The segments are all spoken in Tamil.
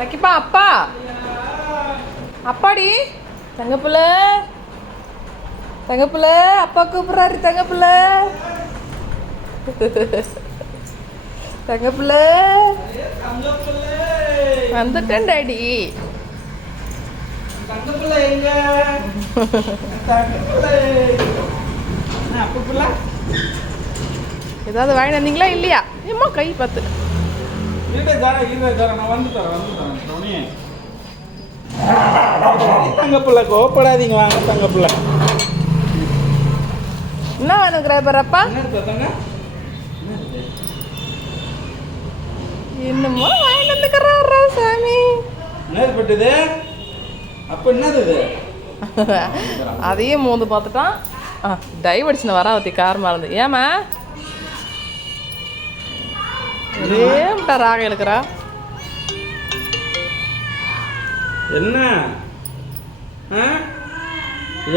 ரக்கிப்பா அப்பா அப்பாடி தங்கப்புல தங்கப்புல அப்பா கூப்பிட்றாரு தங்கப்புல தங்கப்புல வந்துட்டேன் டாடி. தங்கப்புல எங்க? அப்பப்புல ஏதாவது வாங்கி வந்தீங்களா இல்லையா? ஏம்மா கை பார்த்து நான் வந்துட்டேன் டோனி. தங்கப்புல கோப்படாதீங்க, வாங்க தங்கப்புல. என்ன வேணுங்கிற பாருப்பா? தங்க என்னமோ வாங்கி வந்துக்கிறாரா சாமி. என்னது பட்டுது? அப்போ என்னது இது? அதையும் மோந்து பார்த்துட்டான். டைவ் அடிச்சுன்னு வராவத்தி கார் மறந்து. ஏமா ஏன்டா ராக எடுக்கிறா? என்ன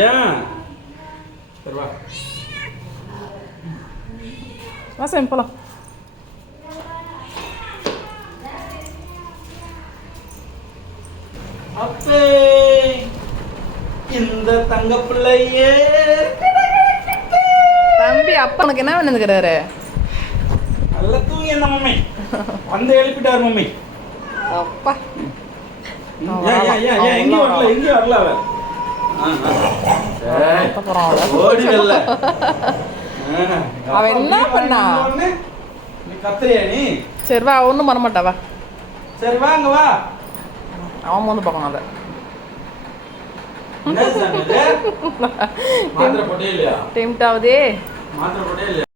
ஏன் சரி வா வாசம் போலாம். அப்பே இந்த தங்க பிள்ளையே தம்பி அப்பா உனக்கு என்ன வேணுங்கிறாரு? நல்ல தூங்கி என்ன மம்மி வந்து எழுப்பிட்டார் மம்மி. அப்பா எங்கேயும் வரல ஓடிடல. அவன் என்ன பண்ணா? நீ கத்துறியா நீ? சரி வா, ஒன்றும் பண்ண மாட்டாவா. சரி வாங்க வா. அவன் வந்து பார்க்கணும் அதை. மாத்திரை போட்டே இல்லையா? டெம்ட் ஆகுதே. மாத்திரை போட்டே இல்லையா?